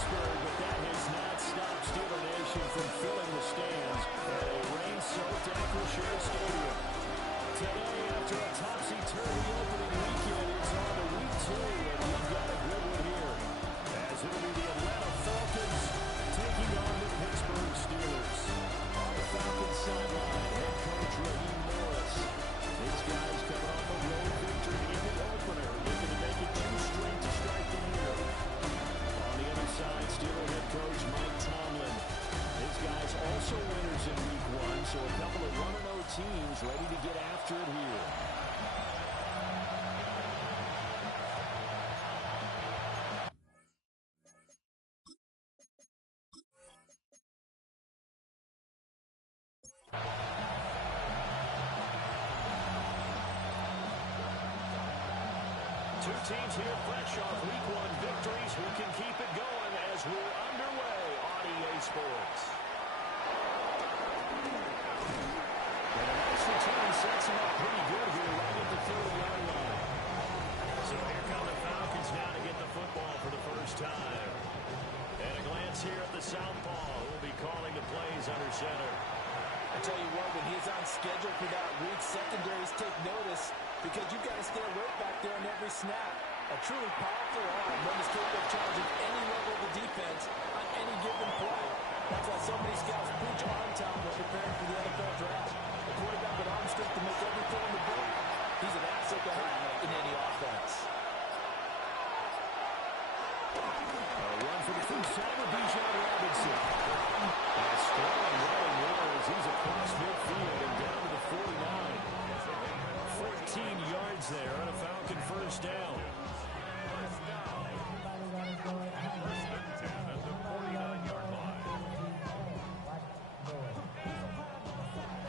Pittsburgh, but that has not stopped Steeler Nation from filling the stands at a rain-soaked Acrisure Stadium. Today, after a topsy-turvy opening weekend, it's on to week 2, and we've got a good one here, as it'll be the Atlanta Falcons taking on the Pittsburgh Steelers. On the Falcons sideline, head coach Raheem Morris. These guys coming off a road victory in the opener, looking to make it 2 straight to strike the year. On the other side, Steeler head coach Mike Tomlin. His guys also winners in week 1, so a couple of 1-0 teams ready to get after it here. Two teams here fresh off week 1 victories who can keep it going as we're underway on EA Sports. And a nice return sets him up pretty good here right at the 30-yard line. So here come the Falcons now to get the football for the first time. And a glance here at the southpaw who will be calling the plays under center. I tell you what, when he's on schedule for that read, secondaries take notice because you've got to stay alert back there on every snap. A truly powerful arm, one is capable of challenging any level of the defense on any given play. That's why so many scouts preach arm talent when preparing for the NFL draft. A quarterback with arm strength to make everything in the book. He's an asset to have in any offense. A run for the first time with Bijan Robinson. A strong running was. He's across midfield and down to the 49. 14 yards there on a Falcon first down.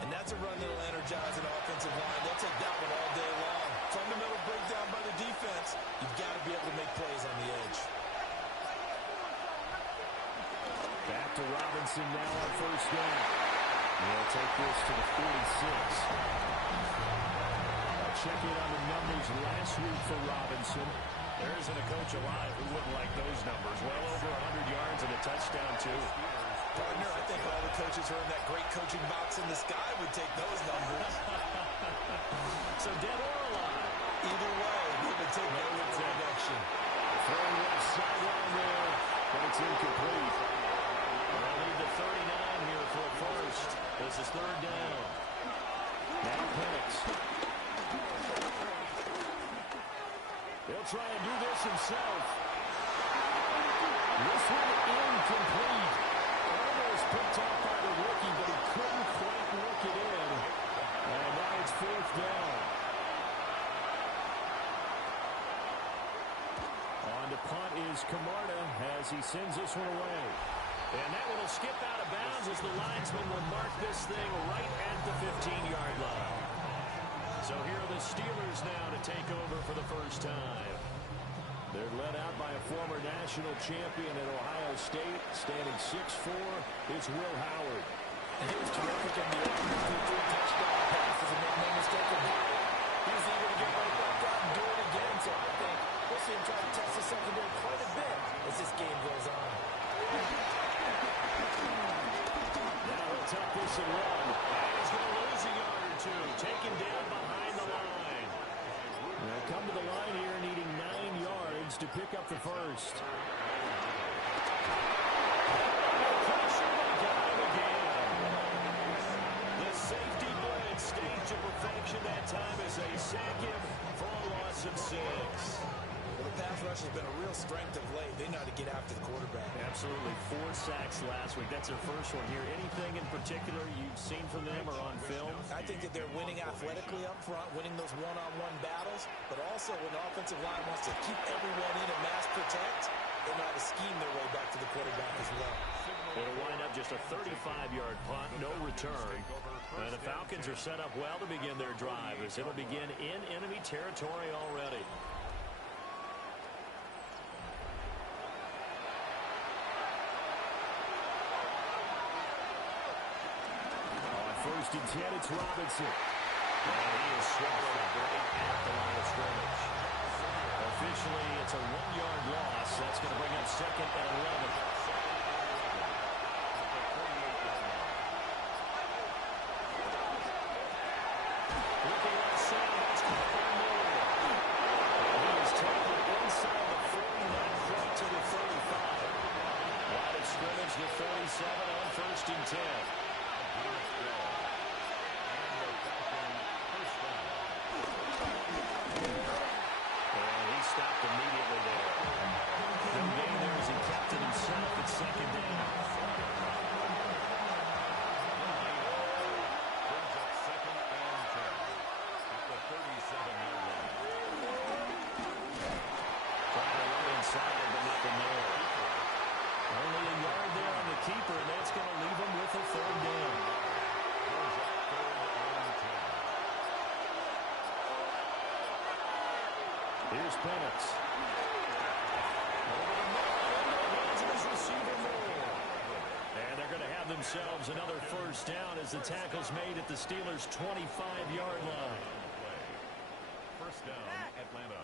And that's a run that'll energize an offensive line. They'll take that one all day long. Fundamental breakdown by the defense. You've got to be able to make plays on the edge. Back to Robinson now on first down. They'll take this to the 46. Check in on the numbers last week for Robinson. There isn't a coach alive who wouldn't like those numbers. Well over 100 yards and a touchdown, too. Partner, I think all the coaches who are in that great coaching box in the sky would take those numbers. So dead or alive? Either way, they would take that with connection. Throwing left sideline there, but it's incomplete. They'll leave the 39 here for a first. This is third down. Now Penix. He'll try and do this himself. This one incomplete. Almost picked up by the rookie, but he couldn't quite work it in. And now it's fourth down. On to punt is Camarda as he sends this one away. And that one will skip out of bounds as the linesman will mark this thing right at the 15-yard line. So here are the Steelers now to take over for the first time. They're led out by a former national champion at Ohio State, standing 6'4". It's Will Howard. And he was terrific in the opener. He touchdown passes and made no mistake about it. He was eager to get right back out and do it again. So I think we'll see him try to test the secondary quite a bit as this game goes on. Now he'll tuck this and run. And he's going to lose a yard or two. Taken down behind the line. They'll come to the line here needing 9 yards to pick up the first. Pressure, they got him again. The safety blitz staged to perfection that time as they sack him for a loss of 6. Well, the pass rush has been a real strength of late. They know how to get after the quarterback. Absolutely. 4 sacks last week. That's their first one here. Anything in particular you've seen from them or on film? I think that they're winning athletically up front, winning those one-on-one battles, but also when the offensive line wants to keep everyone in and mass protect, they know how to scheme their way back to the quarterback as well. It'll wind up just a 35-yard punt, no return. And the Falcons are set up well to begin their drive as it'll begin in enemy territory already. First and 10, it's Robinson. And he is swallowed right at the line of scrimmage. Officially, it's a 1-yard loss. That's going to bring up second and 11. Bennett. And they're going to have themselves another first down as the tackle's made at the Steelers' 25-yard line. First down, Atlanta.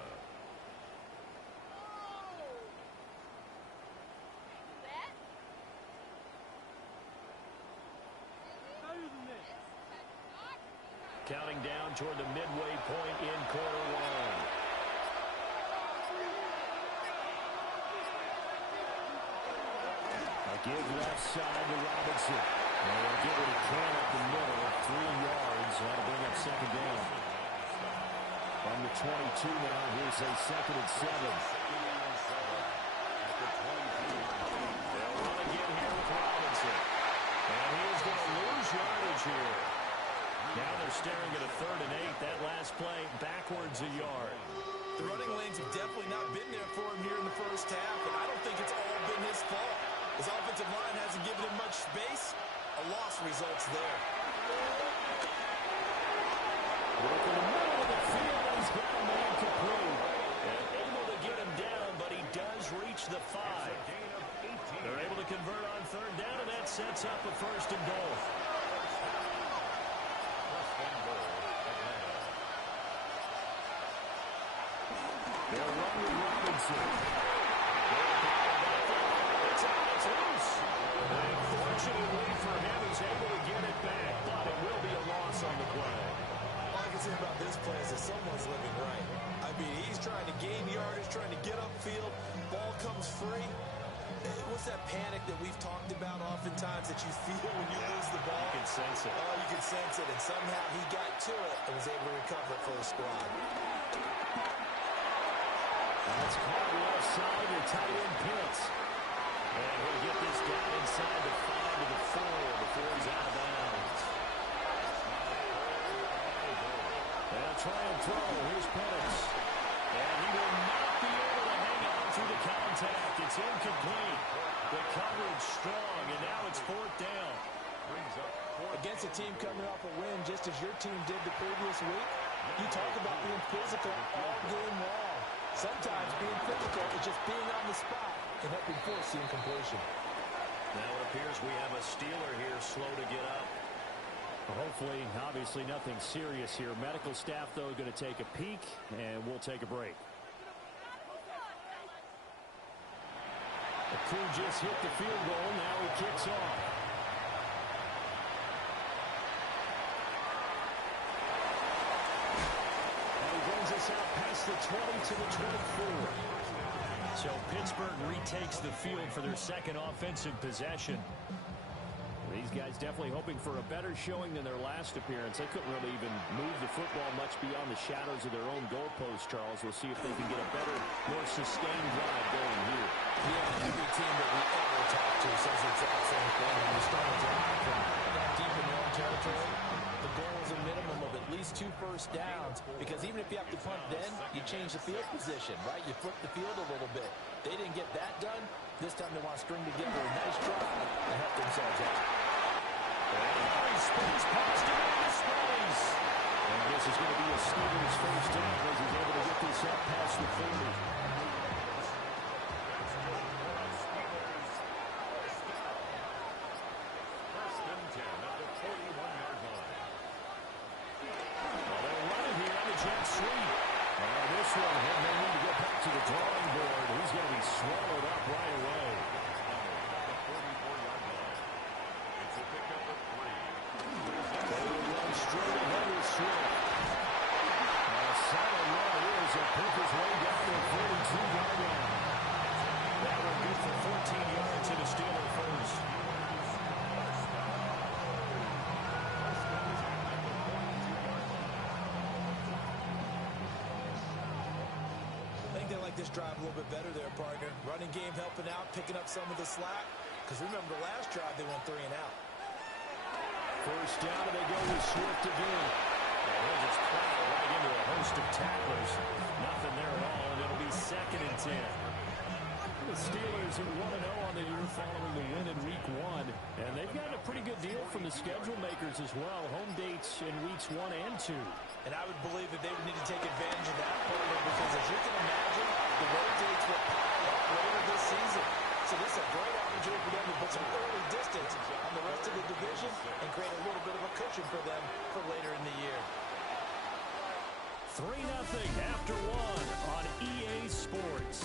Counting down toward the midway point in quarter one. A give left side to Robinson. And they'll get what he can up the middle. 3 yards. That'll bring up second down. From the 22 now, here's a 2nd and 7. They'll run again here with Robinson. And he is going to lose yardage here. Now they're staring at a 3rd and 8. That last play backwards a yard. The running lanes have definitely not been there for him here in the first half, and I don't think it's all been his fault. His offensive line hasn't given him much space. A loss results there. Work in the middle of the field, and he's got a man complete. And able to get him down, but he does reach the 5. They're able to convert on 3rd down, and that sets up a 1st and goal. They'll run with Robinson. It's loose. Unfortunately for him, he's able to get it back, but it will be a loss on the play. All I can say about this play is that someone's living right. I mean, he's trying to gain yardage, trying to get upfield. Ball comes free. What's that panic that we've talked about oftentimes that you feel when you lose the ball? You can sense it. Oh, you can sense it, and somehow he got to it and was able to recover it for the squad. That's caught left side to tight end Pitts. And he'll get this down inside the 5 to the 4 before he's out of bounds. They'll try and throw. Here's Pitts. And he will not be able to hang on through the contact. It's incomplete. The coverage strong, and now it's 4th down. Against a team coming off a win, just as your team did the previous week, you talk about being physical all game long. Sometimes being physical is just being on the spot and helping force the incompletion. Now it appears we have a Steeler here slow to get up. Hopefully, obviously nothing serious here. Medical staff, though, going to take a peek, and we'll take a break. The crew just hit the field goal. Now he kicks off. And he brings us out past the 20 to the 24. So Pittsburgh retakes the field for their second offensive possession. These guys definitely hoping for a better showing than their last appearance. They couldn't really even move the football much beyond the shadows of their own goalpost, Charles. We'll see if they can get a better, more sustained drive going here. Yeah, every team that we ever talk to says the exact same thing. When you start a drive from that deep in your own territory, the goal is a minimum of at least 2 first downs, because even if you have to punt then, you change the field position, right? You flip the field a little bit. They didn't get that done. This time they want to string together a nice drive and help themselves out. Space pass to space. And this is going to be a Steelers first down as he's able to get this up past the 40. First and 10 at the 41-yard line. Well, they're running here on the jet sweep. This one, they need to go back to the drawing board. He's going to be swallowed up right away. Straight ahead with Swift. A solid run here as he'll pick his way down to the 42-yard line. That one good for 14 yards to the Steeler first. I think they like this drive a little bit better there, partner. Running game helping out, picking up some of the slack. Because remember, the last drive they went 3 and out. First down, and they go with Swift again. And he'll just plow right into a host of tacklers. Nothing there at all, and it'll be 2nd and 10. The Steelers are 1-0 on the year following the win in Week 1. And they've gotten a pretty good deal from the schedule makers as well. Home dates in Weeks 1 and 2. And I would believe that they would need to take advantage of that part of it because, as you can imagine, the road dates will pile up later this season. So this is a great opportunity for them to put some early distance on the rest of the division and create a little bit of a cushion for them for later in the year. 3-0 after 1 on EA Sports.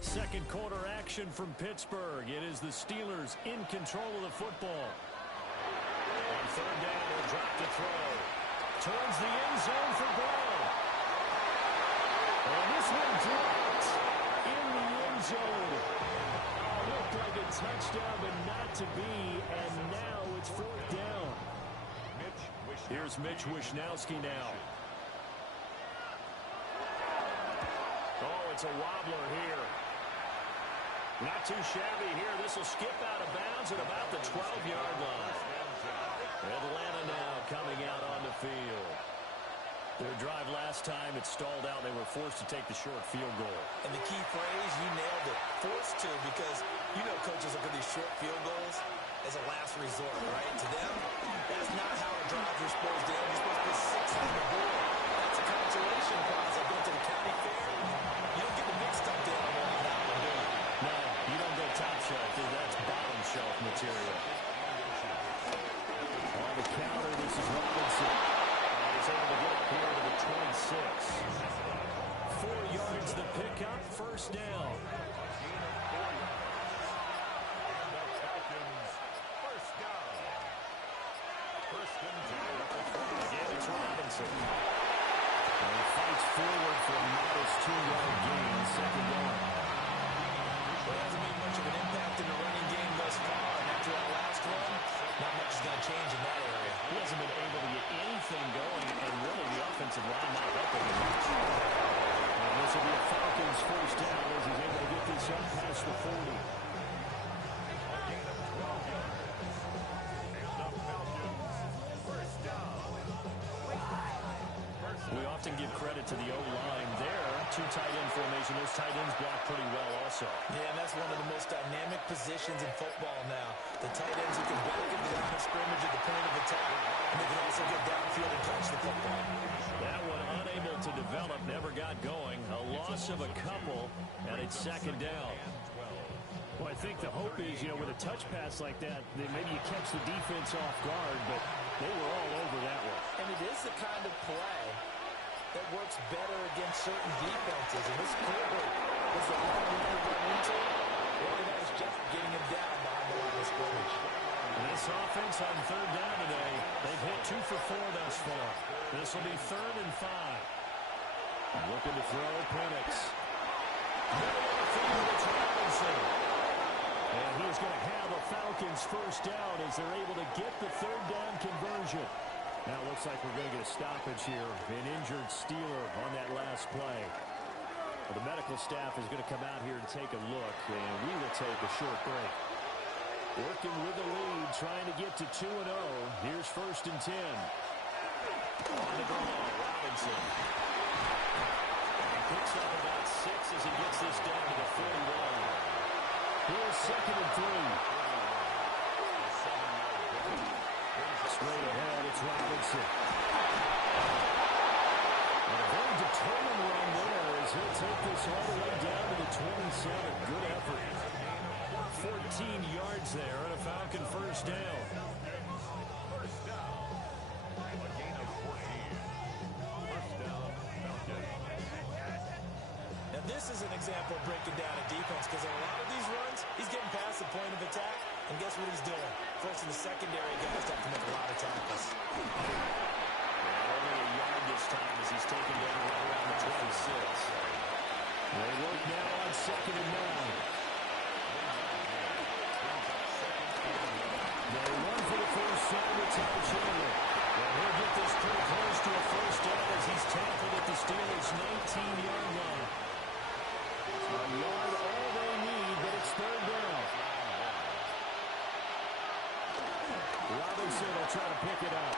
Second quarter action from Pittsburgh. It is the Steelers in control of the football. On third down, they'll drop to throw. Towards the end zone for Brown. And this one dropped in the end zone. Looked like a touchdown, but not to be. And now it's fourth down. Here's Mitch Wishnowsky now. Oh, it's a wobbler here. Not too shabby here. This will skip out of bounds at about the 12-yard line. Atlanta now coming out on the field. Their drive last time, it stalled out. They were forced to take the short field goal. And the key phrase, you nailed it, forced to, because you know coaches look at these short field goals as a last resort, right? To them, that's not how a drive is supposed to end. You're supposed to put 6 on the board. That's a consolation prize. I went to the county fair. You don't get the big stuff down on that one, do you? No, you don't go top shelf. That's bottom shelf material. On the counter, this is Robinson. He's able to get up here to the 26. 4 yards the pickup, first down. Again, it's Robinson. And he fights forward for a modest 2-yard gain, second down. Well, it hasn't made much of an impact in the running game thus far. And after that last run, not much is going to change in that area. He hasn't been able to get anything going, and really the offensive line not helping him much. And this will be a Falcons first down as he's able to get this up past the 40. We often give credit to the O-line there. 2 tight end formation. Those tight ends block pretty well also. Yeah, and that's one of the most dynamic positions in football now. The tight ends who can back into the line of scrimmage at the point of attack, and they can also get downfield and catch the football. That one unable to develop, never got going. A loss of a couple, and it's second down. Well, I think the hope is, with a touch pass like that maybe you catch the defense off guard, but they were all over that one. And it is the kind of play that works better against certain defenses. And this clearly was the one we could run into. Really, that was just getting him down behind the line of scrimmage. And this offense on third down today, they've hit 2 for 4 thus far. This will be 3rd and 5. Looking to throw, Penix. It's Robinson. And he's going to have a Falcons first down as they're able to get the third down conversion. Now it looks like we're going to get a stoppage here. An injured Steeler on that last play. Well, the medical staff is going to come out here and take a look, and we will take a short break. Working with the lead, trying to get to 2-0. Here's 1st and 10. On the ball, Robinson. He picks up about 6 as he gets this down to the 41. Here's 2nd and 3. Straight ahead, it's Robinson. And a very determined run there as he'll take this all the way down to the 27. Good effort. 14 yards there and a Falcon first down. Now this is an example of breaking down a defense because in a lot of these runs, he's getting past the point of attack, and guess what he's doing? Forcing the secondary guys to have to make a lot of tackles. Only a yard this time as he's taken down right around the 26. They work now on 2nd and 9. They run for the first time with Ty Chandler. Well, he'll get this pretty close to a first down as he's tackled at the Steelers' 19-yard line. A yard all they need, but it's third down. Robinson will try to pick it up.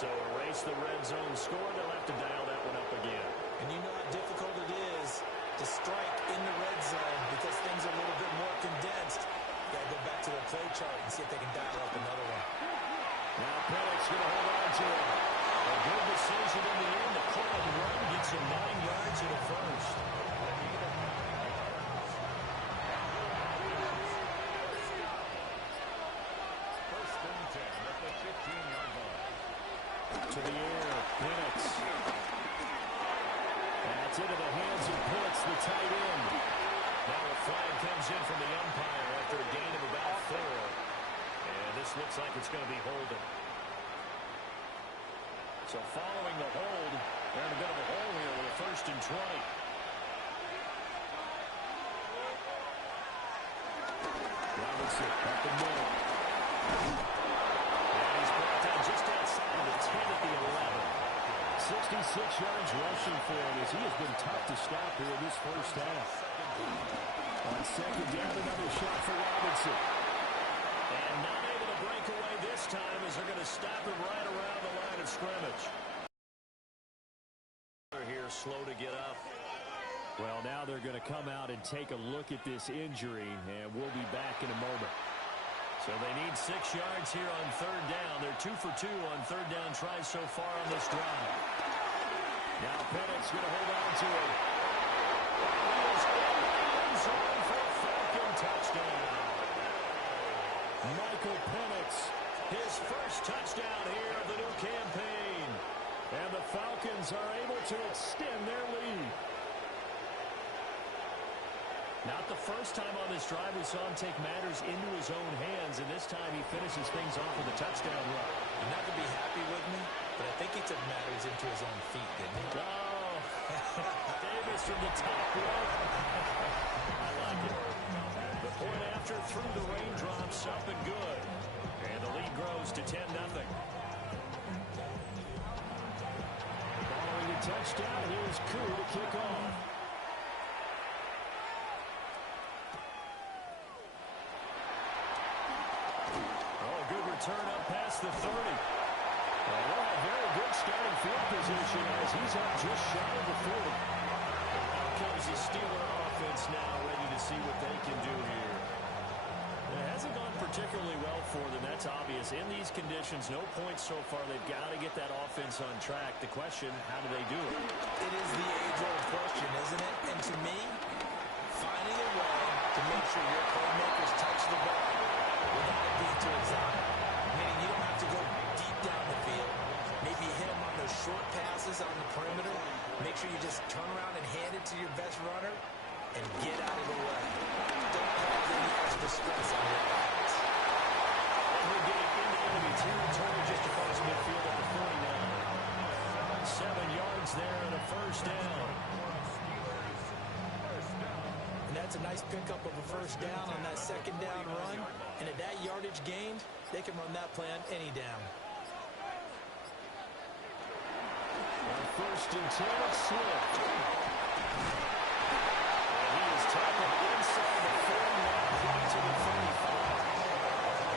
So erase the red zone score. They'll have to dial that one up again. And you know how difficult it is to strike in the red zone because things are a little bit more condensed. You got to go back to their play chart and see if they can dial up another one. Now Penix going to hold on to it. A good decision in the end. The pull and run gets him 9 yards in the first. First and 10 at the 15-yard line. To the air, Penix. That's into the hands of Pitts, the tight end. Now a flag comes in from the umpire after a gain of about 4. And this looks like it's going to be holding. So following the hold, they're in a bit of a hole here with a 1st and 20. Robinson up the middle. And he's brought down just outside of the 10 at the 11. 66 yards rushing for him as he has been tough to stop here in this first half. On 2nd down, another shot for Robinson. And not able to break away this time as they're going to stop him right around the line of scrimmage. Here slow to get up. Well, now they're going to come out and take a look at this injury, and we'll be back in a moment. So they need 6 yards here on 3rd down. They're 2 for 2 on 3rd down tries so far on this drive. Now Penix going to hold on to it. He is in the end zone for a Falcon touchdown. Michael Penix, his first touchdown here of the new campaign. And the Falcons are able to extend their lead. Not the first time on this drive we saw him take matters into his own hands, and this time he finishes things off with a touchdown run. You're not going to be happy with me, but I think he took matters into his own feet, didn't he? Oh, Davis from the top rope. I like it. The point after through the raindrops, up and good. And the lead grows to 10-0. Following the touchdown, here's Koo to kick off. Oh, good return up past the 30. Well, they'll have very good starting field position as he's up just shy of the 40. Out comes the Steeler offense now, ready to see what they can do here. It hasn't gone particularly well for them, that's obvious. In these conditions, no points so far. They've got to get that offense on track. The question, how do they do it? It is the age-old question, isn't it? And to me, finding a way to make sure your playmakers touch the ball without it being too exotic. Meaning you don't have to go deep down the field. Maybe hit them on those short passes on the perimeter. Make sure you just turn around and hand it to your best runner and get out of the way. Don't cause any extra stress on your offense. And we're getting into enemy territory just across midfield at the 49. 7 yards there and a 1st down. And that's a nice pickup of a 1st down on that 2nd down run. And at that yardage gained, they can run that play on any down. On 1st and 10, it's Swift. And he is tackled inside the 49 to the 35.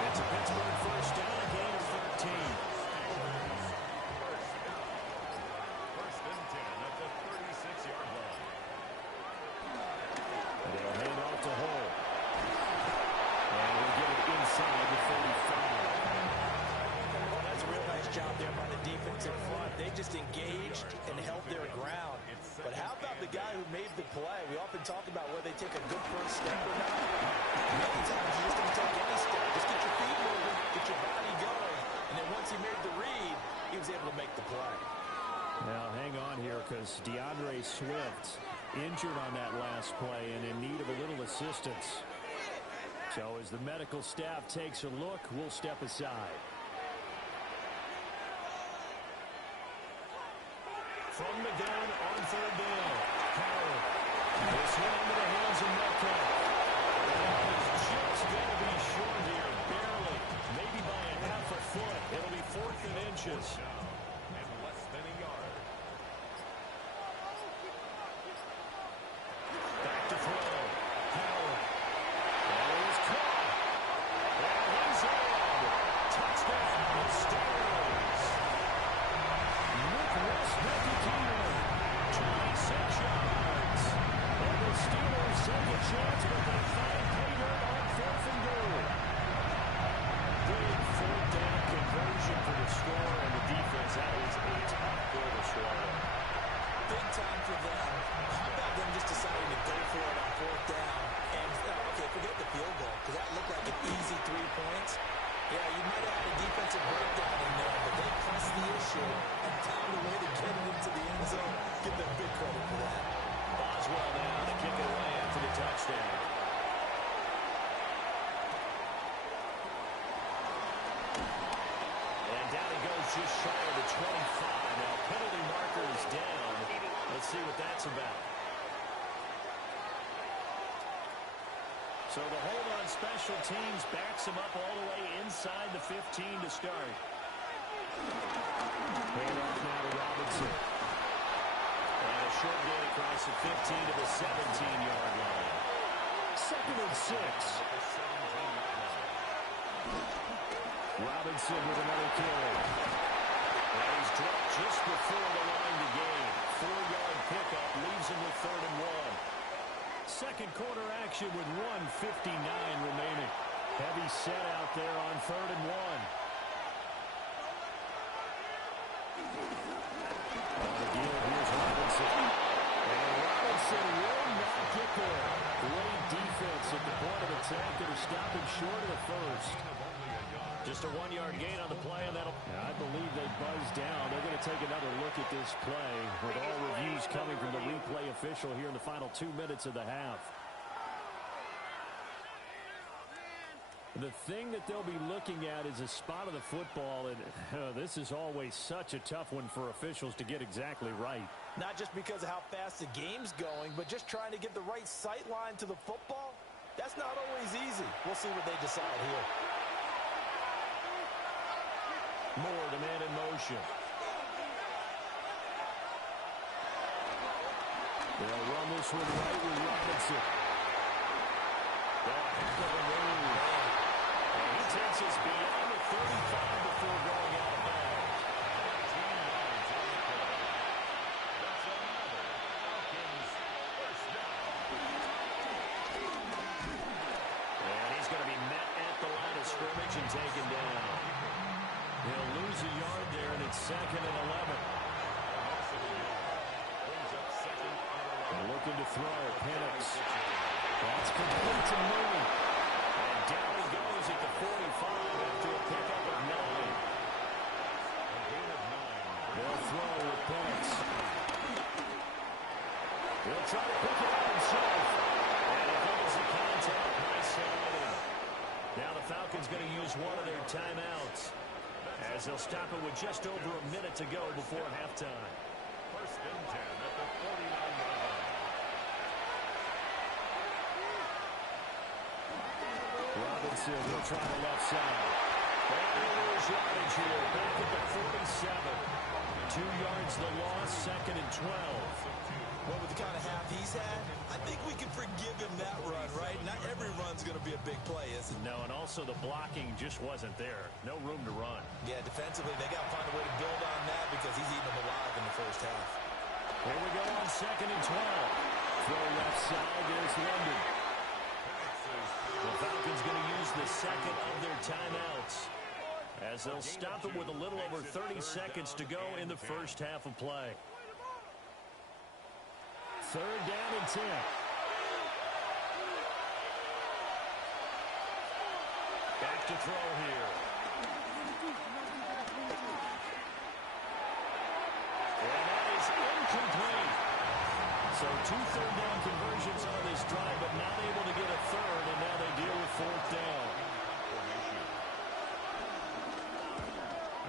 It's a Pittsburgh 1st down, a gain of 13. First and 10 at the 36-yard line. And they'll hand off to Hull. And we'll get it inside the 35. Well, that's a real nice job there by the defensive front. They just engaged and held their ground. But how about the guy who made the play? We often talk about whether they take a good first step or not. Many times you just don't take any step. Just get your feet moving, get your body going. And then once he made the read, he was able to make the play. Now, hang on here because DeAndre Swift injured on that last play and in need of a little assistance. So as the medical staff takes a look, we'll step aside. From the gun on 3rd down. Howard. This one into the hands of Metcalf. It's just going to be short here, barely. Maybe by a half a foot. It'll be 4th and inches. And less than a yard. Back to throw. Howard. And it was caught. And he's in. Touchdown, Steelers. just shy of the 25. Now, penalty marker is down. Let's see what that's about. So the hold on special teams backs him up all the way inside the 15 to start. Hand off now to Robinson. And a short gain across the 15 to the 17-yard line. 2nd and 6. Robinson with another carry. And he's dropped just before the line to gain. 4-yard pickup leaves him with 3rd and 1. Second quarter action with 1:59 remaining. Heavy set out there on 3rd and 1. On the deal, here's Robinson. And Robinson will not get there. Great defense at the point of attack that is stopping short of the first. Just a 1-yard gain on the play, and I believe they buzzed down. They're going to take another look at this play with all reviews coming from the replay official here in the final 2 minutes of the half. The thing that they'll be looking at is a spot of the football, and this is always such a tough one for officials to get exactly right. Not just because of how fast the game's going, but just trying to get the right sight line to the football. That's not always easy. We'll see what they decide here. Moore, the man in motion. They'll run this one right with Robinson. Heck of a move. And he takes us beyond the 35 before going out of bounds. And he's going to be met at the line of scrimmage and taken down. He'll lose a yard there, and it's 2nd and 11. They're looking to throw. Penix. That's complete to Mooney. And down he goes at the 45 after a pickup of 9. They'll throw with Penix. He'll try to pick it up himself. And he holds the contact. Nice sliding. Now the Falcons going to use one of their timeouts, as they'll stop it with just over a minute to go before halftime. 1st and 10 at the 49-yard line. Robinson will try the left side. And there's yardage here, back at the 47. 2 yards the loss, 2nd and 12. Well, with the kind of half he's had, I think we can forgive him that run, right? Not every run's going to be a big play, is it? No, and also the blocking just wasn't there. No room to run. Yeah, defensively, they got to find a way to build on that because he's eating them alive in the first half. Here we go on 2nd and 12. Throw left side, there's London. The Falcons going to use the second of their timeouts, as they'll stop it with a little over 30 seconds to go in the first half of play. 3rd down and 10. Back to throw here. And that is incomplete. So 2 third down conversions on this drive, but not able to get a third, and now they deal with 4th down.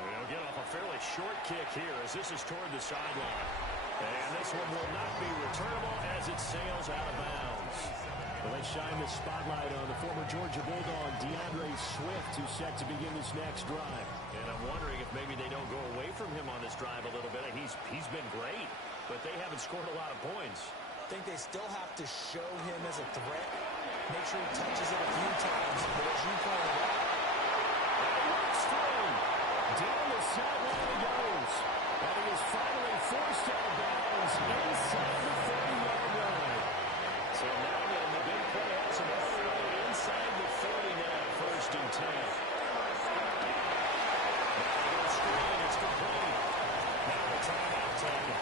They'll get off a fairly short kick here, as this is toward the sideline. And this one will not be returnable as it sails out of bounds. Well, they shine the spotlight on the former Georgia Bulldog, DeAndre Swift, who's set to begin this next drive. And I'm wondering if maybe they don't go away from him on this drive a little bit. He's been great, but they haven't scored a lot of points. I think they still have to show him as a threat. Make sure he touches it a few times, but as you pointed out, and it works through. Down the sideline he goes. And he is finally forced out of bounds inside the 30-yard line. So now the big play has him all the way inside the 30 now, 1st and 10. Now they go screen, it's complete. Now the timeout taken.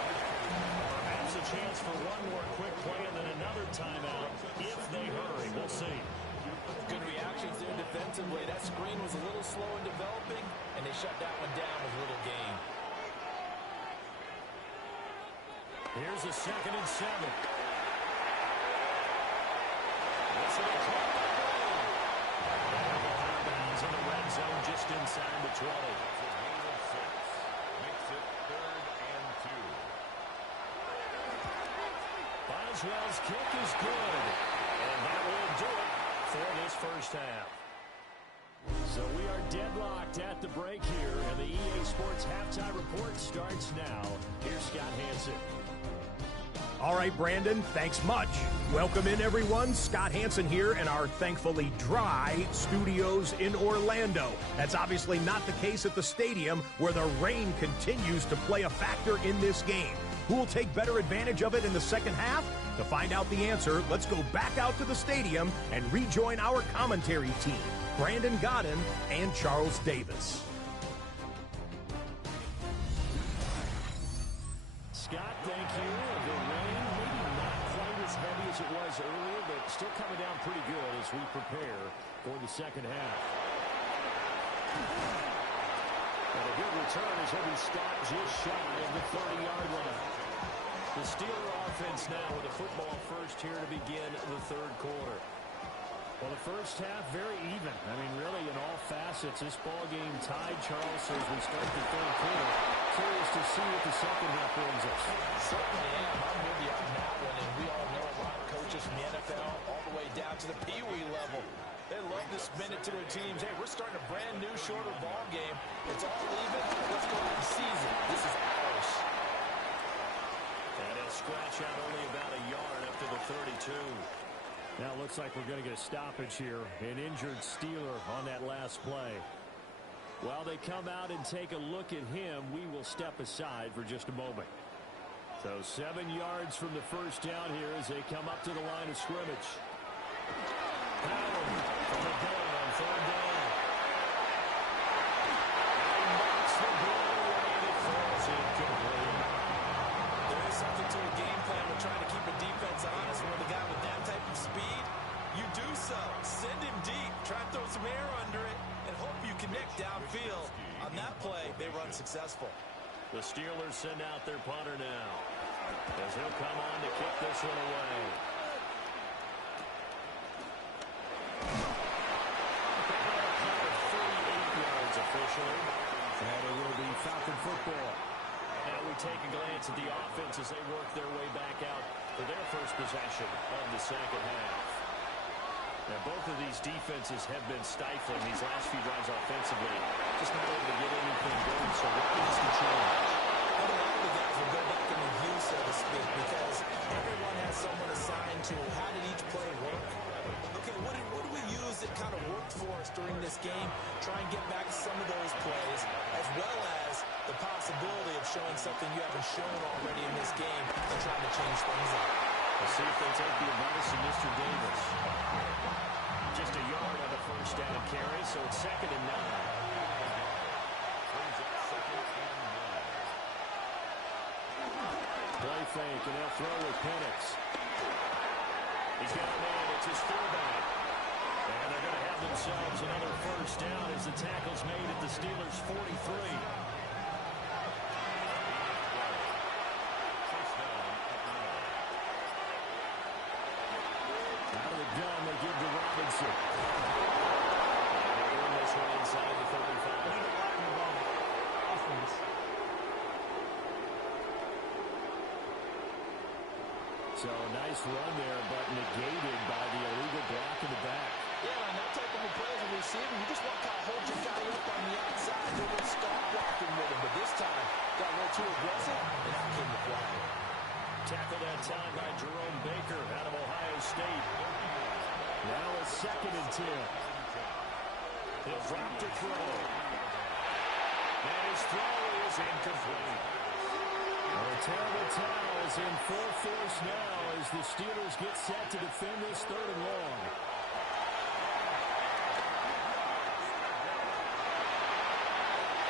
Perhaps a chance for one more quick play and then another timeout if they hurry. We'll see. Good reactions there defensively. That screen was a little slow in developing, and they shut that one down with little gain. Here's a 2nd and 7. This will be caught by Brown. And they'll go out of bounds in the red zone just inside the 20. Boswell's kick is good. And that will do it for this first half. So we are deadlocked at the break here, and the EA Sports Halftime Report starts now. Here's Scott Hansen. All right, Brandon, thanks much. Welcome in, everyone. Scott Hansen here in our thankfully dry studios in Orlando. That's obviously not the case at the stadium, where the rain continues to play a factor in this game. Who will take better advantage of it in the second half? To find out the answer, let's go back out to the stadium and rejoin our commentary team, Brandon Godden and Charles Davis. Scott, thank you. The rain maybe not quite as heavy as it was earlier, but still coming down pretty good as we prepare for the second half. And a good return as he'll be stopped just shy of the 30-yard line. The Steeler offense now with a football first here to begin the third quarter. Well, the first half, very even. I mean, really, in all facets, this ball game tied, Charles, so as we start the third quarter. Curious to see what the second half brings us. Certainly am. I'm with you on that one, and we all know a lot of coaches from the NFL all the way down to the Pee Wee level. They love to spin it to their teams. Hey, we're starting a brand new, shorter ball game. It's all even. Let's go out and seize it. This is ours. And he'll scratch out only about a yard after the 32. Now it looks like we're going to get a stoppage here. An injured Steeler on that last play. While they come out and take a look at him, we will step aside for just a moment. So 7 yards from the first down here as they come up to the line of scrimmage. Powell from the gun on third down. He knocks the ball away and it falls incomplete. There is something to a game plan with trying to keep a defense honest. When the guy with that type of speed, you do so. Send him deep. Try and throw some air under it and hope you connect downfield. On that play, they run successful. The Steelers send out their punter now, as he'll come on to kick this one away. About 38 yards officially, and it will be Falcon football. Now we take a glance at the offense as they work their way back out for their first possession of the second half. Now, both of these defenses have been stifling these last few drives offensively. Just not able to get anything going, so what needs to change? I think all the guys will go back in review, so to speak, because everyone has someone assigned to how did each play work. Okay, what do we use that kind of worked for us during this game? Try and get back some of those plays, as well as the possibility of showing something you haven't shown already in this game and trying to change things up. Let's see if they take the advice of Mr. Davis. Just a yard on the first down carry, so it's 2nd and 9. Play fake, and they'll throw with Penix. He's got a man, it's his fullback. And they're going to have themselves another first down as the tackle's made at the Steelers' 43. Out of the gun, they give to Robinson. They bring this one inside the 35. So nice run there, but negated by the illegal block in the back. Yeah, and that type of a play as a receiver, you just want to kind of hold your guy up on the outside. They're going to start blocking with him, but this time got a little too aggressive, and out came the flag. Tackled that time by Jerome Baker out of Ohio State. Now a 2nd and 10. He'll drop to throw. And his throw is incomplete. A terrible towel is in full force now as the Steelers get set to defend this 3rd and long.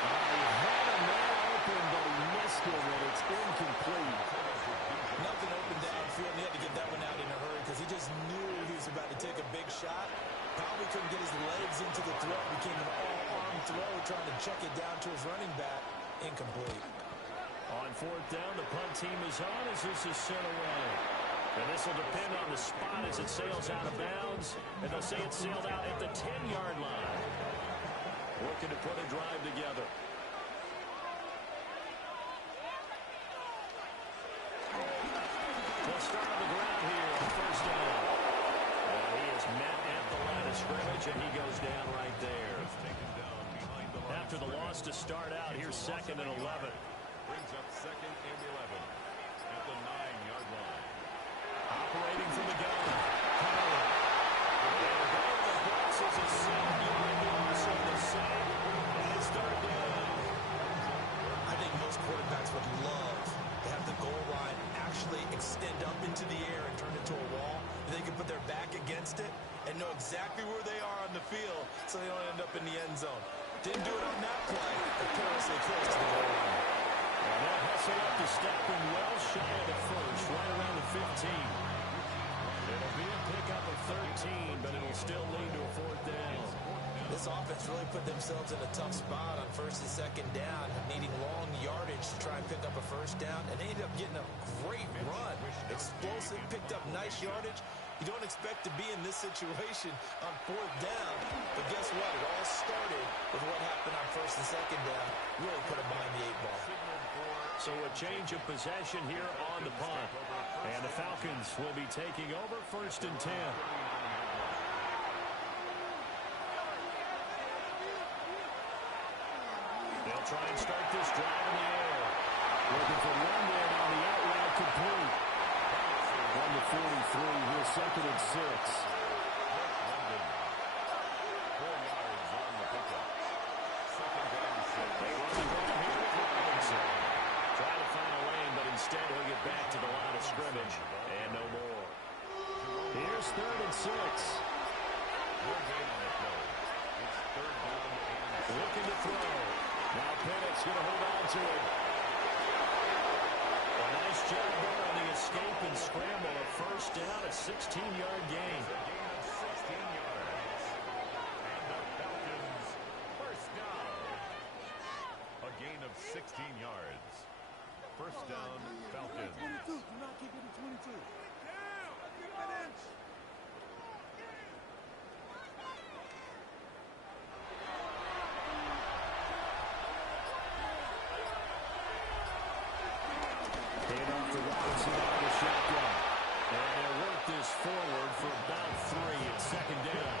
He had a man open, but he missed him, and it's incomplete. Nothing open downfield, and he had to get that one out in a hurry because he just knew he was about to take a big shot. Probably couldn't get his legs into the throw. Became an all-arm throw, trying to check it down to his running back. Incomplete. On 4th down, the punt team is on as this is sent away. And this will depend on the spot as it sails out of bounds. And they'll say it sailed out at the 10-yard line. Looking to put a drive together. They'll start on the ground here on first down. He is met at the line of scrimmage, and he goes down right there. After the loss to start out, here's 2nd and 11. Brings up 2nd and 11 at the 9-yard line. Operating from the gun. Power. The box is a 7-yard loss on the sack, and it's 3rd down. I think most quarterbacks would love to have the goal line actually extend up into the air and turn into a wall. They can put their back against it and know exactly where they are on the field so they don't end up in the end zone. Didn't do it on that play, but perilously close to the goal line. And they'll hustle up to step in well shy of the first, right around the 15. It'll be a pickup of 13, but it'll still lead to a 4th down. This offense really put themselves in a tough spot on 1st and 2nd down, needing long yardage to try and pick up a 1st down, and they ended up getting a great run. Explosive, picked up nice yardage. You don't expect to be in this situation on 4th down, but guess what? It all started with what happened on 1st and 2nd down. Really put them behind the 8 ball. So a change of possession here on the punt, and the Falcons will be taking over 1st and 10. They'll try and start this drive in the air. Looking for one there on the out route complete. From the 43, here's 2nd and 6. 4 yards on the pickup. 2nd down 6. They run the ball here with Robinson. Trying to find a lane, but instead he'll get back to the line of scrimmage. And no more. Here's 3rd and 6. No gain on the play. It's 3rd down and 6. Looking to throw. Now Penix going to hold on to it. A nice job there on the escape and scramble. A 1st down, a 16-yard gain. A gain of 16 yards. And the Falcons 1st down. A gain of 16 yards. 1st down, Falcons. 22. Do not keep it at 22. Came off the Robinson out of the shotgun. And they'll work this forward for about 3 at 2nd down.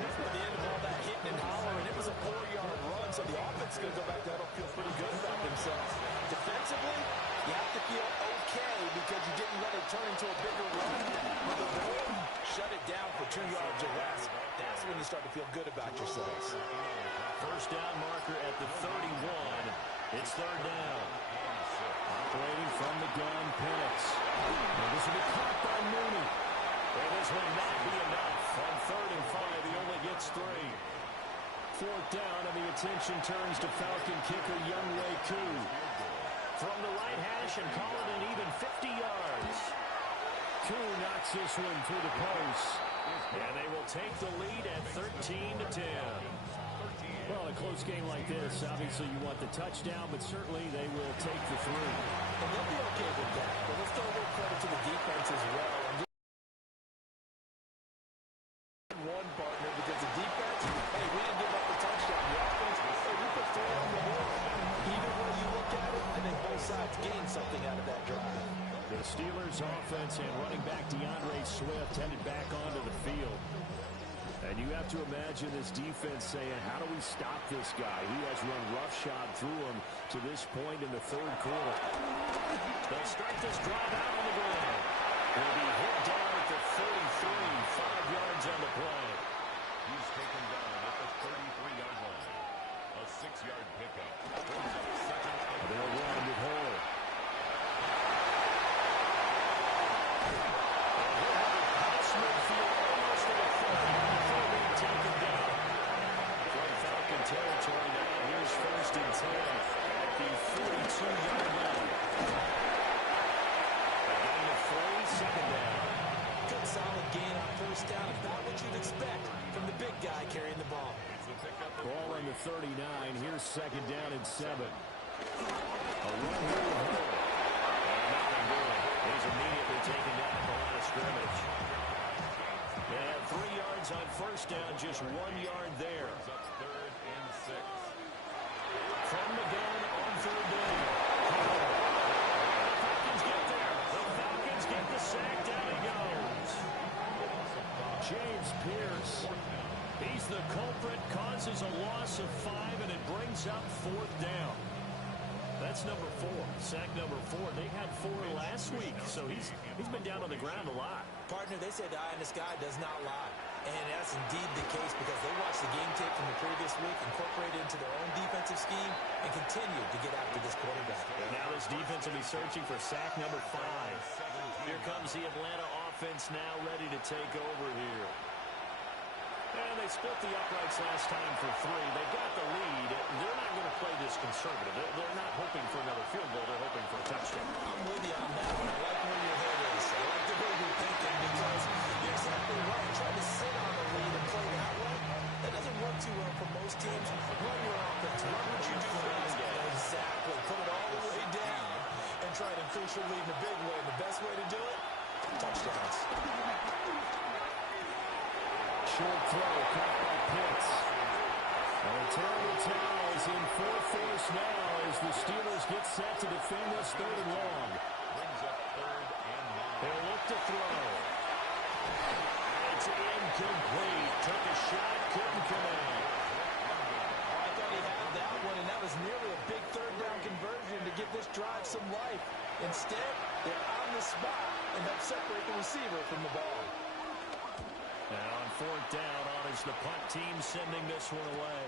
At the end of all that hitting and hollering, it was a 4-yard run, so the offense is going to go back there and feel pretty good about themselves. Defensively, you have to feel okay because you didn't let it turn into a bigger run. But the goal, shut it down for 2 yards or less. That's when you start to feel good about yourselves. 1st down marker at the 31. It's 3rd down. Operating from the gun, Penix. And this will be caught by Mooney. And this will not be enough. On 3rd and 5, he only gets 3. 4th down, and the attention turns to Falcon kicker Younghoe Koo. From the right hash and call it an even 50 yards. Koo knocks this one through the post. And they will take the lead at 13-10. Well, a close game like this, obviously you want the touchdown, but certainly they will take the 3. And they'll be okay with that. But let's throw a little credit to the defense as well. One partner because the defense, hey, we didn't give up the touchdown. The offense, hey, we put 3 on the board. Either way you look at it, I think both sides gain something out of that drive. The Steelers offense and running back DeAndre Swift headed back onto the field. And you have to imagine this defense saying, how do we stop this guy? He has run roughshod through him to this point in the 3rd quarter. They'll start this drive out on the ground. He'll be hit down at the 33, 5 yards on the play. He's taken down at the 33-yard line. A 6-yard pickup. Brings up 2nd and They'll run with Hall. Territory now. Here's 1st and 10 at the 42-yard line. A gain of 3, 2nd down. Good solid gain on 1st down. About what you'd expect from the big guy carrying the ball. Ball on the 39. Here's 2nd down and 7. A run here with Hill. Nothing doing. He's immediately taken down at the line of scrimmage. They had 3 yards on 1st down, just 1 yard there. From the gun on 3rd down. The Falcons get there. The Falcons sack, down he goes. James Pierce. He's the culprit, causes a loss of 5, and it brings up 4th down. That's number 4, sack number 4. They had 4 last week, so he's been down on the ground a lot. Partner, they say the eye in the sky does not lie. And that's indeed the case because they watched the game tape from the previous week, incorporated into their own defensive scheme, and continued to get after this quarterback. And now this defense will be searching for sack number 5. Here comes the Atlanta offense now ready to take over here. And they split the uprights last time for 3. They've got the lead. They're not going to play this conservative. They're not hoping for another field goal. They're hoping for a touchdown. I'm with you on that one. I like where your head is. I like the way you're thinking because you're exactly right. Trying to sit on the lead and play that way, that doesn't work too well for most teams. Run your offense. Run what you do best. Exactly. Put it all the way down and try to increase your lead in a big way. And the best way to do it, touchdowns. Short throw, caught by Pitts. And a terrible towel is in full force now as the Steelers get set to defend this 3rd and long. Brings up 3rd and 9. They'll look to throw. It's incomplete. Took a shot, couldn't come in. I thought he had that one, and that was nearly a big 3rd down conversion to give this drive some life. Instead, they're on the spot and help separate the receiver from the ball. Now on 4th down is the punt team sending this one away.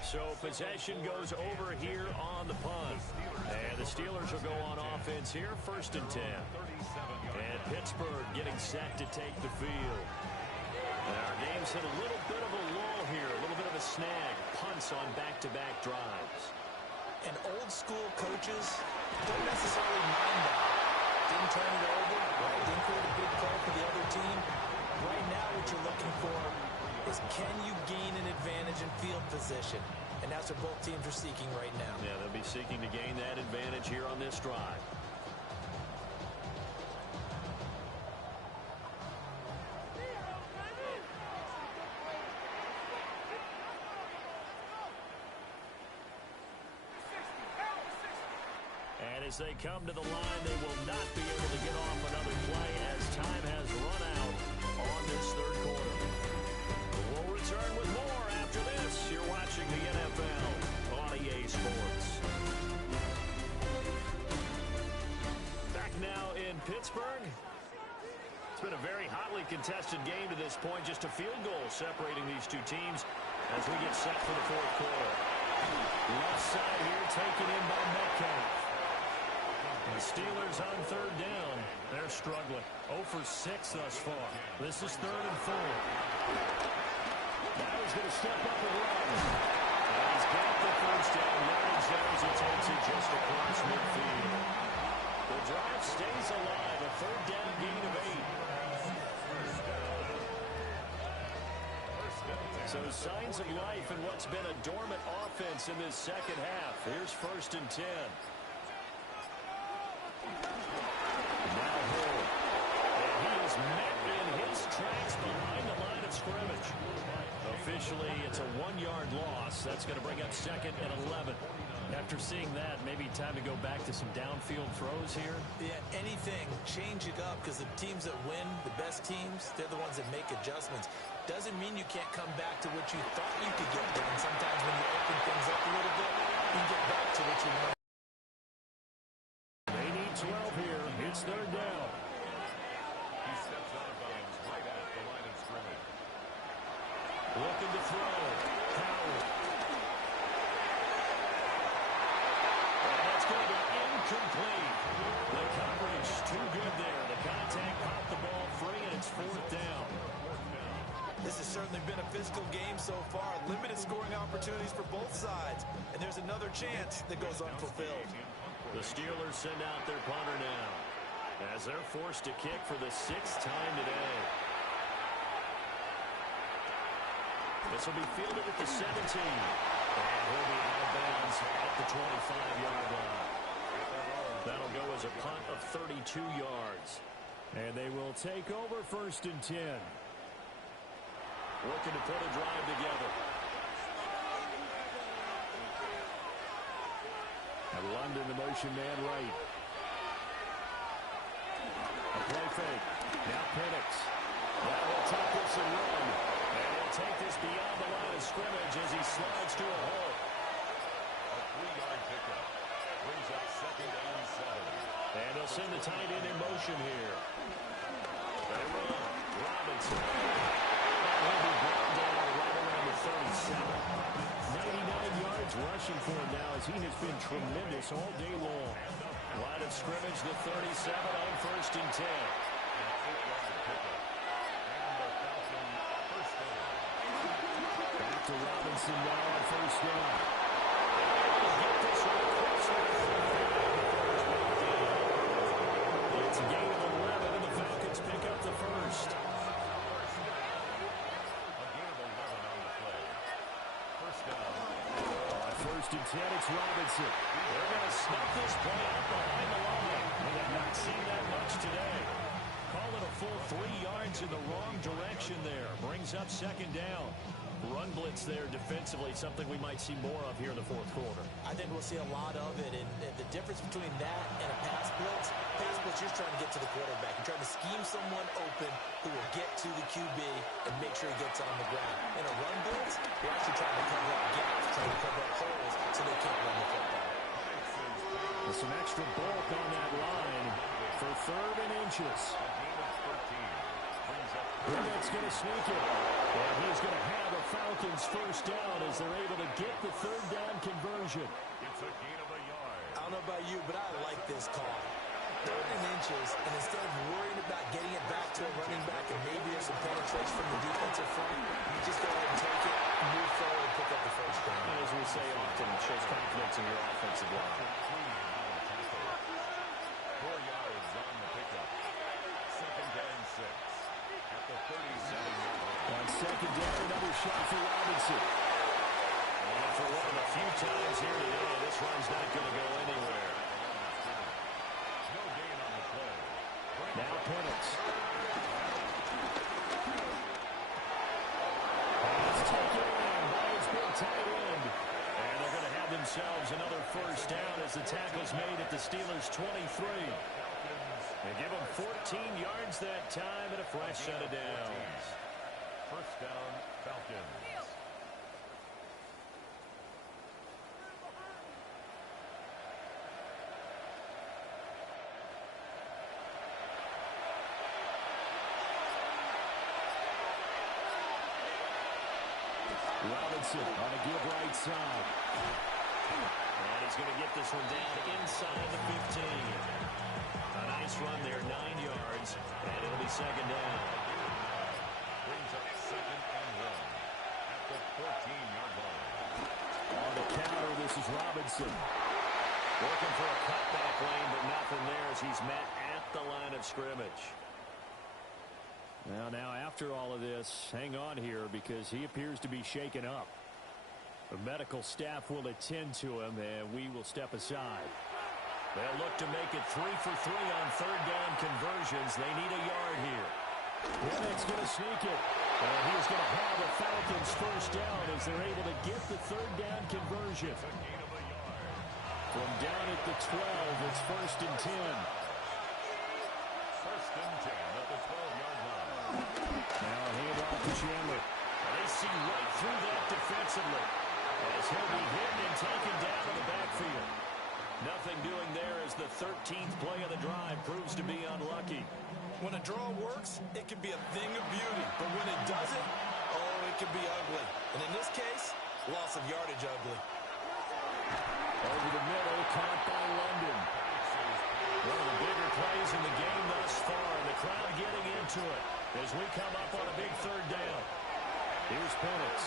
So possession goes over here on the punt. And the Steelers will go on offense here, 1st and 10. And Pittsburgh getting set to take the field. And our game's hit a little bit of a lull here, a little bit of a snag. Punts on back-to-back drives. And old school coaches don't necessarily mind that. Didn't turn it over, right? Didn't create a big play for the other team. Right now what you're looking for is can you gain an advantage in field position? And that's what both teams are seeking right now. Yeah, they'll be seeking to gain that advantage here on this drive. And as they come to the line, they will not be able to get off another play as time has run out on this 3rd quarter. We'll return with more after this. You're watching the NFL on EA Sports. Back now in Pittsburgh. It's been a very hotly contested game to this point. Just a field goal separating these two teams as we get set for the 4th quarter. Left side here taken in by Metcalf. The Steelers on 3rd down. They're struggling. 0 for 6 thus far. This is 3rd and 4. Now he's going to step up and run. And he's got the 1st down. Yards as he takes it just across midfield. The drive stays alive. A 3rd down gain of 8. So signs of life in what's been a dormant offense in this 2nd half. Here's 1st and 10. Now Hill. And he is met in his tracks behind the line of scrimmage. Officially, it's a 1-yard loss. That's going to bring up 2nd and 11. After seeing that, maybe time to go back to some downfield throws here. Yeah, anything. Change it up because the teams that win, the best teams, they're the ones that make adjustments. Doesn't mean you can't come back to what you thought you could get there. And sometimes when you open things up a little bit, you can get back to what you want. They need 12 here. It's 3rd down. He steps out of bounds right at the line of scrimmage. Looking to throw. Howard. And that's going to be incomplete. The coverage too good there. The contact popped the ball free, and it's 4th down. This has certainly been a physical game so far. Limited scoring opportunities for both sides. And there's another chance that goes unfulfilled. The Steelers send out their punter now as they're forced to kick for the 6th time today. This will be fielded at the 17. And he'll be out of bounds at the 25-yard line. That'll go as a punt of 32 yards. And they will take over 1st and 10. Looking to put a drive together. And London, the motion man right. A play fake. Now Penix. Now he'll take this and run. And he'll take this beyond the line of scrimmage as he slides to a hole. A 3-yard pickup. Brings up 2nd and 7. And he'll send the tight end in motion here. They run. Robinson. And he'll be brought down right around the 37. 99 yards rushing for him now as he has been tremendous all day long. Line of scrimmage, the 37 on 1st and 10. Back to Robinson now on 1st down. Get this one across the It's a gain of 11, and the Falcons pick up the first. A gain of 11 on the play. 1st down. On 1st and 10, it's Robinson. They're going to snuff this play out behind the line. We have not seen that much today. Call it a full 3 yards in the wrong direction there. Brings up 2nd down. Run blitz there defensively, something we might see more of here in the 4th quarter. I think we'll see a lot of it, and the difference between that and a pass blitz, you're trying to get to the quarterback. You're trying to scheme someone open who will get to the QB and make sure he gets on the ground. In a run blitz, you're actually trying to cover up gaps, trying to cover up holes so they can't run the football. With some extra bulk on that line for 3rd and inches. Burnett's going to sneak it. And he's going to have a Falcons 1st down as they're able to get the 3rd down conversion. It's a gain of a yard. I don't know about you, but I like this call. 3rd and inches, and instead of worrying about getting it back to a running back and maybe there's some penetration from the defensive front, you just go ahead and take it, move forward, and pick up the 1st down. And as we say often, it shows confidence in your offensive line. 4 yards on the pickup. 2nd and 6. At the 37-yard line. On 2nd down, another shot for Robinson. And for one of the few times here today, this run's not going to go anywhere. No gain on the play. Now Penix. Pass taken in by his big tight end. And they're going to have themselves another 1st down as the tackle's made at the Steelers' 23. They give them 14 yards that time and a fresh set of downs. 1st down, Falcons. Robinson on a give right side. And he's going to get this one down inside the 15. A nice run there, 9 yards, and it'll be 2nd down. Brings up 2nd and 1 at the 14-yard line. On the counter, this is Robinson. Looking for a cutback lane, but nothing there as he's met at the line of scrimmage. Now, after all of this, hang on here because he appears to be shaken up. The medical staff will attend to him, and we will step aside. They'll look to make it 3 for 3 on 3rd down conversions. They need a yard here. Bennett's going to sneak it. And he's going to have a Falcons 1st down as they're able to get the 3rd down conversion. From down at the 12, it's 1st and 10. 1st and 10 at the 12-yard line. Now a handoff to Chandler. They see right through that defensively as he'll be hit and taken down in the backfield. Nothing doing there as the 13th play of the drive proves to be unlucky. When a draw works, it can be a thing of beauty. But when it doesn't, oh, it can be ugly. And in this case, loss of yardage ugly. Over the middle, caught by London. One of the bigger plays in the game thus far. The crowd getting into it as we come up on a big 3rd down. Here's Penix.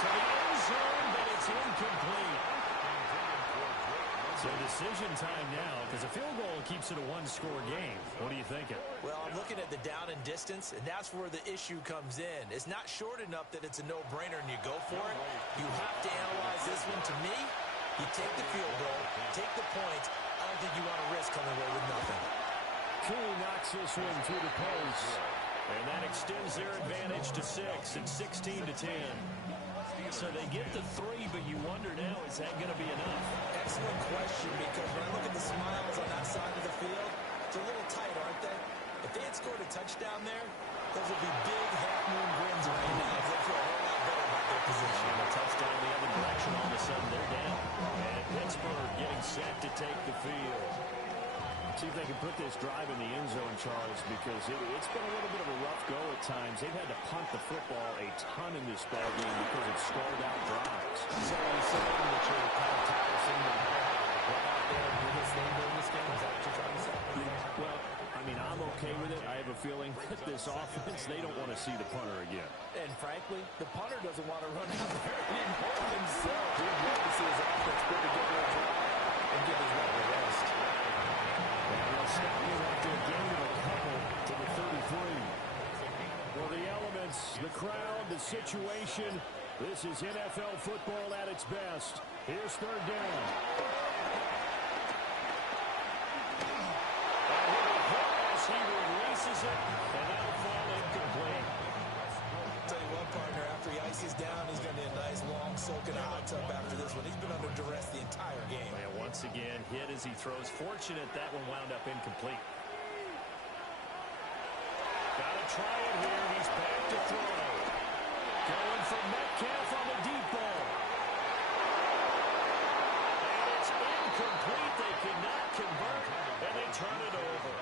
To the end zone, but it's incomplete. So decision time now because a field goal keeps it a 1-score game. What are you thinking? Well, I'm looking at the down and distance, and that's where the issue comes in. It's not short enough that it's a no-brainer and you go for it. You have to analyze this one. To me, you take the field goal, take the points. I don't think you want to risk coming away with nothing. Cooley knocks this one through the post. And that extends their advantage to 6 and 16 to 10. So they get the 3, but you wonder now, is that going to be enough? Excellent question, because when I look at the smiles on that side of the field, it's a little tight, aren't they? If they had scored a touchdown there, those would be big half-moon grins right now. They feel a whole lot better about their position. And a touchdown the other direction, all of a sudden they're down. And Pittsburgh getting set to take the field. See if they can put this drive in the end zone, Charles, because it's been a little bit of a rough go at times. They've had to punt the football a ton in this ball game because it stalled out drives. So you're saying that you're kind of tiresome and go out there and do this thing during this game? Is that what you're trying to say? Well, I mean, I'm okay with it. I have a feeling that this offense, they don't want to see the punter again. And frankly, the punter doesn't want to run out there anymore himself. He'd love to see his offense put together a drive and get his level of rest. And they'll stop him after a gain of a couple to the 33. Well, the elements, the crowd, the situation, this is NFL football at its best. Here's third down. He releases it, and that'll fall incomplete. Tell you what, partner, after he ices down, he's going to need a nice, long soak in a hot tub after this one. He's been under duress the entire game. And once again, hit as he throws. Fortunate that one wound up incomplete. Got to try it here. He's back to throw. Going for Metcalf on the deep ball. And it's incomplete. They cannot convert, and they turn it over.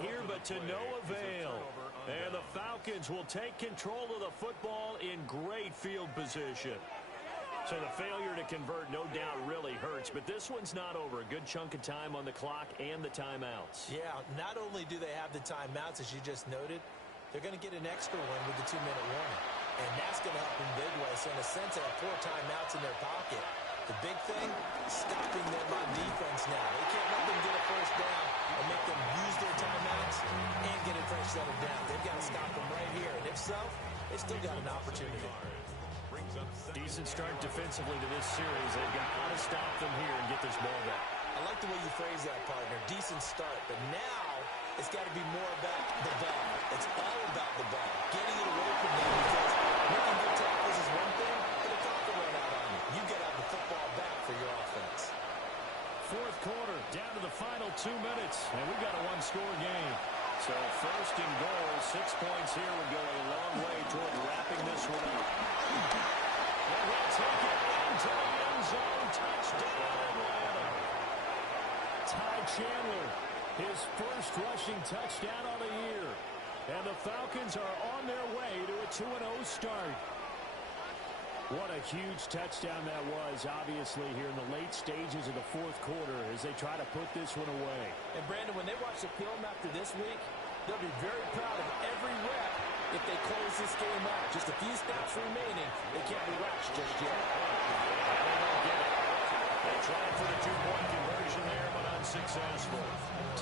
Here, but to no avail. And the Falcons will take control of the football in great field position. So the failure to convert, no doubt, really hurts. But this one's not over. A good chunk of time on the clock and the timeouts. Yeah, not only do they have the timeouts, as you just noted, they're going to get an extra one with the 2-minute warning. And that's going to help in big ways. So in a sense, they have 4 timeouts in their pocket. The big thing, stopping them on defense now. They can't let them get a first down and make them use their timeouts and get a fresh set of down. They've got to stop them right here. And if so, they still got an opportunity. Decent start defensively to this series. They've got to stop them here and get this ball back. I like the way you phrase that, partner. Decent start. But now it's got to be more about the ball. It's all about the ball. Getting it away from them, because making good tackles is one thing, but a clock will run out on you. You got to have the football back for your offense. Fourth quarter, down to the final 2 minutes, and we've got a one-score game. So first and goal, 6 points here would go a long way toward wrapping this one up. And he'll take it into the end zone. Touchdown, Atlanta. Ty Chandler, his first rushing touchdown on the year. And the Falcons are on their way to a 2-0 start. What a huge touchdown that was, obviously, here in the late stages of the fourth quarter as they try to put this one away. And, Brandon, when they watch the film after this week, they'll be very proud of every rep if they close this game out. Just a few snaps remaining. They can't relax just yet. They tried for the 2-point conversion there, but unsuccessful.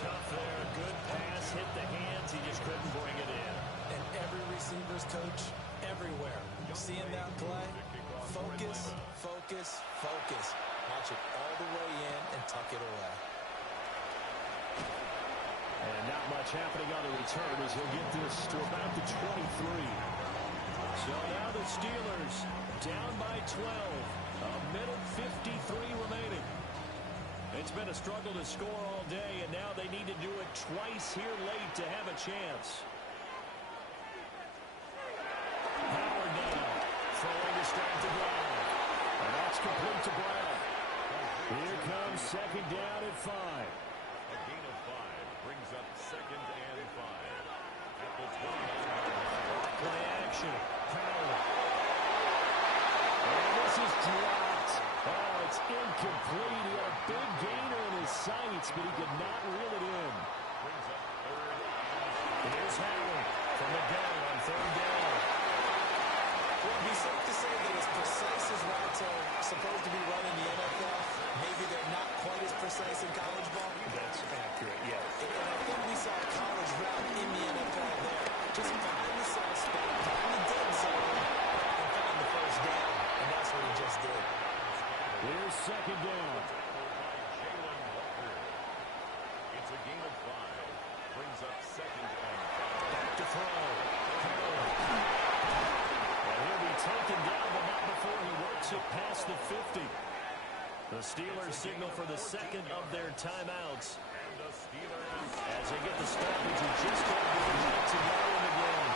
Tough there. Good pass. Hit the hands. He just couldn't bring it in. And every receiver's coach everywhere. Seeing that play, focus, focus, focus. Watch it all the way in and tuck it away. And not much happening on the return as he'll get this to about the 23. So now the Steelers down by 12. A minute 53 remaining. It's been a struggle to score all day, and now they need to do it twice here late to have a chance. Howard now, throwing to straight to Brown. And that's complete to Brown. Here comes second down at 5. A gain of 5 brings up second and 5. At the 20. Play action. Howard. And this is dropped. Oh, it's incomplete. He had a big gainer in his sights, but he could not reel it in. Brings up third. Here's Howard from the gun on third down. Well, it'd be safe to say that as precise as routes are supposed to be run in the NFL, maybe they're not quite as precise in college ball. That's accurate, yes. And I think we saw a college route in the NFL there. Just find the soft spot, find the dead zone, and find the first down. And that's what he just did. Here's second down. Jalen Walker. It's a gain of 5. Brings up second and 5. Back to throw. Howard. makes it past the 50. The Steelers signal for the second of their timeouts. As they get the stoppage, who just got to go in the game.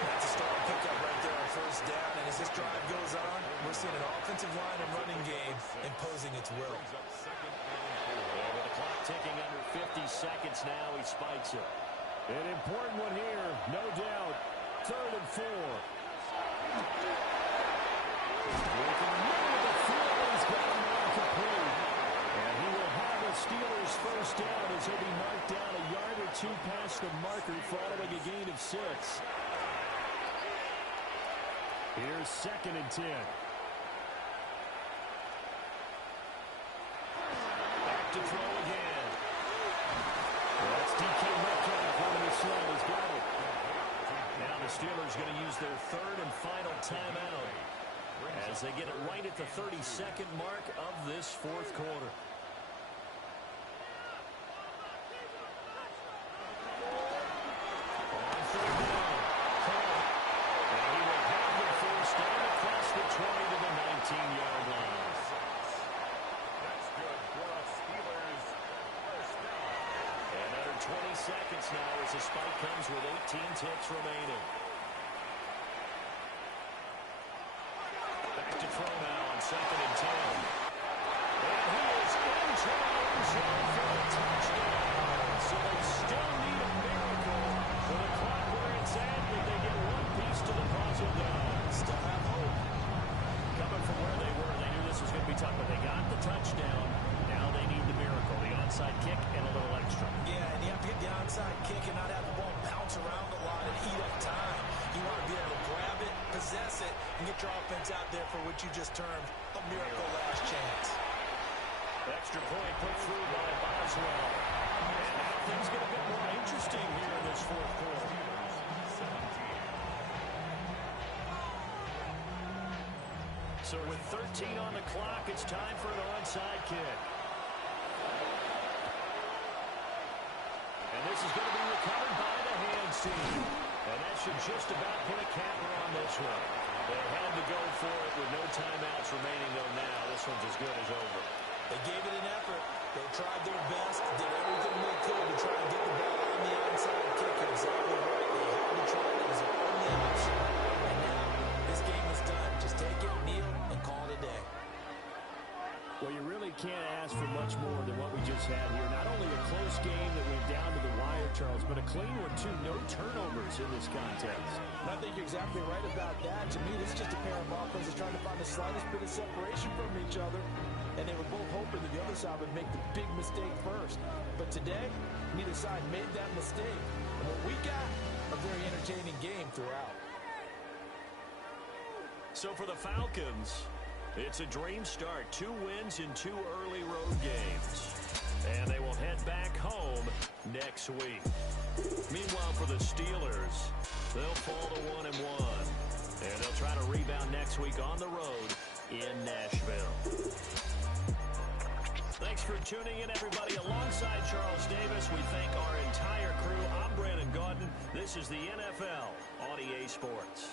That's a strong pickup right there on first down. And as this drive goes on, we're seeing an offensive line and running game imposing its will. And with the clock ticking under 50 seconds now, he spikes it. An important one here, no doubt. 3rd and 4. And he will have the Steelers first down as he'll be marked down a yard or two past the marker following a gain of 6. Here's 2nd and 10. Back to throw again. That's DK Metcalf running the slot. He's got it. Now the Steelers going to use their 3rd and final timeout as they get it right at the 32nd mark of this 4th quarter. On 3rd down, Cole. And he will have the first down across the 20 to the 19-yard line. That's good for a Steelers first down. And under 20 seconds now as the spike comes with 18 ticks remaining. Back to throw now on 2nd and 10. And he is into the end zone for a touchdown. So they still need a miracle for the clock where it's at, but they get one piece to the puzzle done. Still have hope. Coming from where they were, they knew this was going to be tough, but they got the touchdown. Now they need the miracle, the onside kick and a little extra. Yeah, and you have to get the onside kick and not have the ball bounce around a lot and eat up time. You want to be able to grab it, possess it, and get your offense out there for what you just termed a miracle last chance. Extra point put through by Boswell. And now things get a bit more interesting here in this 4th quarter. So with 13 on the clock, it's time for an onside kick. And this is going to be recovered by the hands team. And that should just about put a capper on this one. They had to go for it with no timeouts remaining, though now this one's as good as over. They gave it an effort. They tried their best, did everything they could to try and get the ball on the onside kick. Exactly right. They had to try it. It was their only option. And now this game is done. Just take it, kneel, and call it a day. Well, you really can't ask for much more than what we just had here. Not only a close game that went down to the wire, Charles, but a clean one, too. No turnovers in this contest. And I think you're exactly right about that. To me, this is just a pair of offenses trying to find the slightest bit of separation from each other. And they were both hoping that the other side would make the big mistake first. But today, neither side made that mistake. And what we got, a very entertaining game throughout. So for the Falcons, it's a dream start. 2 wins in 2 early road games. And they will head back home next week. Meanwhile, for the Steelers, they'll fall to 1-1. And they'll try to rebound next week on the road in Nashville. Thanks for tuning in, everybody. Alongside Charles Davis, we thank our entire crew. I'm Brandon Gaudin. This is the NFL on EA Sports.